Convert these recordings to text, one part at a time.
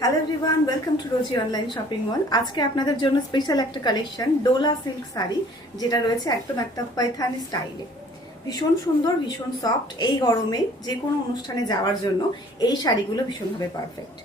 Hello everyone, welcome to Rosie online shopping mall. আজকে আপনাদের জন্য স্পেশাল একটা কালেকশন ডোলা সিল্ক শাড়ি, যেটা রয়েছে একদম একটা পাইথানি স্টাইলে। ভীষণ সুন্দর, ভীষণ সফট। এই গরমে যে কোনো অনুষ্ঠানে যাওয়ার জন্য এই শাড়িগুলো ভীষণভাবে পারফেক্ট।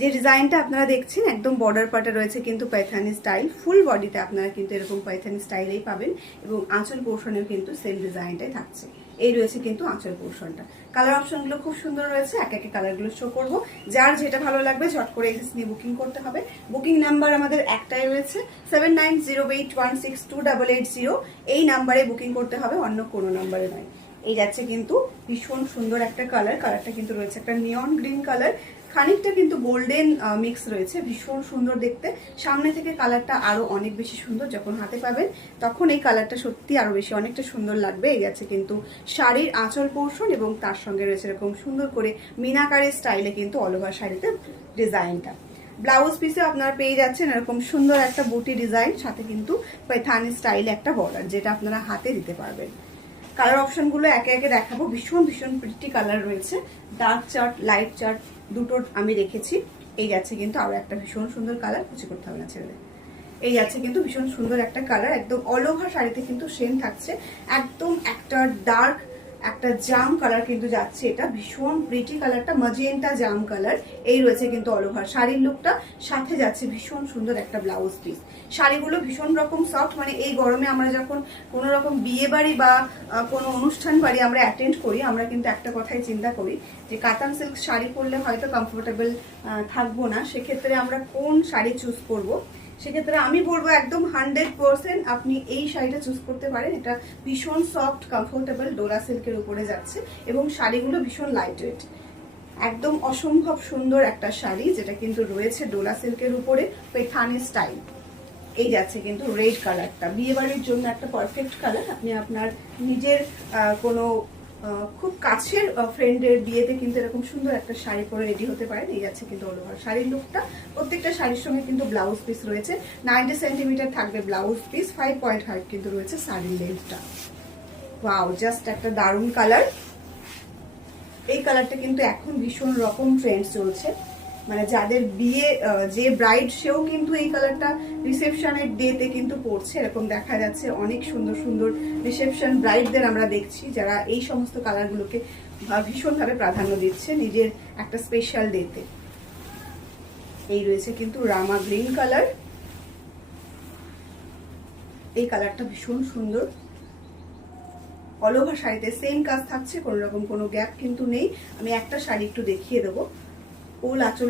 যে ডিজাইনটা আপনারা দেখছেন একদম বর্ডার পার্টে রয়েছে কিন্তু পাইথানি স্টাইল। ফুল বডিতে আপনারা কিন্তু এরকম পাইথানি স্টাইলেই পাবেন এবং আঁচল পোর্শনেও কিন্তু সেম ডিজাইনটাই থাকছে। এই রয়েছে কিন্তু আঁচল পোর্শনটা। কালার অপশনগুলো খুব সুন্দর রয়েছে, এক একে কালারগুলো শো করবো। যার যেটা ভালো লাগবে ঝট করে এসএস নিয়ে বুকিং করতে হবে। বুকিং নাম্বার আমাদের একটাই রয়েছে 7908162880। এই নাম্বারে বুকিং করতে হবে, অন্য কোনো নাম্বারে নয়। এই যাচ্ছে কিন্তু ভীষণ সুন্দর একটা কালার। কালারটা কিন্তু রয়েছে একটা নিয়ন গ্রিন কালার, খানিকটা কিন্তু গোল্ডেন মিক্স রয়েছে। ভীষণ সুন্দর দেখতে। সামনে থেকে কালারটা আরো অনেক বেশি সুন্দর, যখন হাতে পাবেন তখন এই কালারটা সত্যি আরো বেশি অনেকটা সুন্দর লাগবে। এই আছে কিন্তু শাড়ির আঁচল পোর্শন এবং তার সঙ্গে রয়েছে এরকম সুন্দর করে মিনাকারি স্টাইলে কিন্তু অল ওভার শাড়িতে ডিজাইনটা। ব্লাউজ পিসে আপনারা পেয়ে যাচ্ছেন এরকম সুন্দর একটা বুটি ডিজাইন, সাথে কিন্তু পাইথানি স্টাইলে একটা বর্ডার, যেটা আপনারা হাতে দিতে পারবেন। কালার অপশনগুলো একে একে দেখাবো। ভীষণ ভীষণ প্রিটি কালার রয়েছে, ডার্ক চার্ট লাইট চার্ট দুটো আমি রেখেছি। এই যাচ্ছে কিন্তু আরো একটা ভীষণ সুন্দর কালার, কিছু করতে হবে না ছেড়ে। এই যাচ্ছে কিন্তু ভীষণ সুন্দর একটা কালার, একদম অল ওভার শাড়িতে কিন্তু সেম থাকছে। একদম একটা ডার্ক একটা জাম কালার কিন্তু যাচ্ছে, এটা ভীষণ প্রিটি কালারটা ম্যাজেন্টা জাম কালার। এই রয়েছে কিন্তু অল ওভার শাড়ির লুকটা, সাথে যাচ্ছে ভীষণ সুন্দর একটা ব্লাউজ পিস। শাড়িগুলো ভীষণ রকম সফট, মানে এই গরমে আমরা যখন কোনো রকম বিয়ে বাড়ি বা কোনো অনুষ্ঠান বাড়ি আমরা অ্যাটেন্ড করি, আমরা কিন্তু একটা কথাই চিন্তা করি যে কাতান সিল্ক শাড়ি পরলে হয়তো কমফোর্টেবল থাকবো না। সেক্ষেত্রে আমরা কোন শাড়ি চুজ করব? সেক্ষেত্রে আমি বলবো একদম 100% আপনি এই শাড়িটা চুজ করতে পারেন। এটা ভীষণ সফট কমফোর্টেবল ডোলা সিল্কের উপরে যাচ্ছে এবং শাড়িগুলো ভীষণ লাইট ওয়েট। একদম অসম্ভব সুন্দর একটা শাড়ি, যেটা কিন্তু রয়েছে ডোলা সিল্কের উপরে পাইথানি স্টাইল। এই যাচ্ছে কিন্তু রেড কালারটা, বিয়ে বাড়ির জন্য একটা পারফেক্ট কালার। আপনি আপনার নিজের কোনো খুব কাছের ফ্রেন্ডের বিয়েতে কিন্তু এরকম সুন্দর একটা শাড়ি পরে রেডি হতে পারেন। এই যাচ্ছে কিন্তু অল ওভার শাড়ির লুকটা। প্রত্যেকটা শাড়ির সঙ্গে কিন্তু ব্লাউজ পিস রয়েছে, 90 সেন্টিমিটার থাকবে ব্লাউজ পিস, 5.5 কিন্তু রয়েছে শাড়ির লেন্থটা। ওয়াও, জাস্ট একটা দারুণ কালার। এই কালারটা কিন্তু এখন ভীষণ রকম ট্রেন্ড চলছে, মানে যাদের বিয়ে, যে ব্রাইড সেও কিন্তু এই কালারটা রিসেপশনের ডেতে কিন্তু পরছে। এরকম দেখা যাচ্ছে অনেক সুন্দর সুন্দর রিসেপশন ব্রাইডদের আমরা দেখছি, যারা এই সমস্ত কালারগুলোকে ভীষণভাবে প্রাধান্য দিচ্ছে নিজের একটা স্পেশাল ডেতে। এই রয়েছে কিন্তু রামা গ্রিন কালার। এই কালারটা ভীষণ সুন্দর। অল ওভার শাড়িতে সেম কাজ থাকছে, কোনো রকম কোনো গ্যাপ কিন্তু নেই। আমি একটা শাড়ি একটু দেখিয়ে দেবো। ফুল আঁচল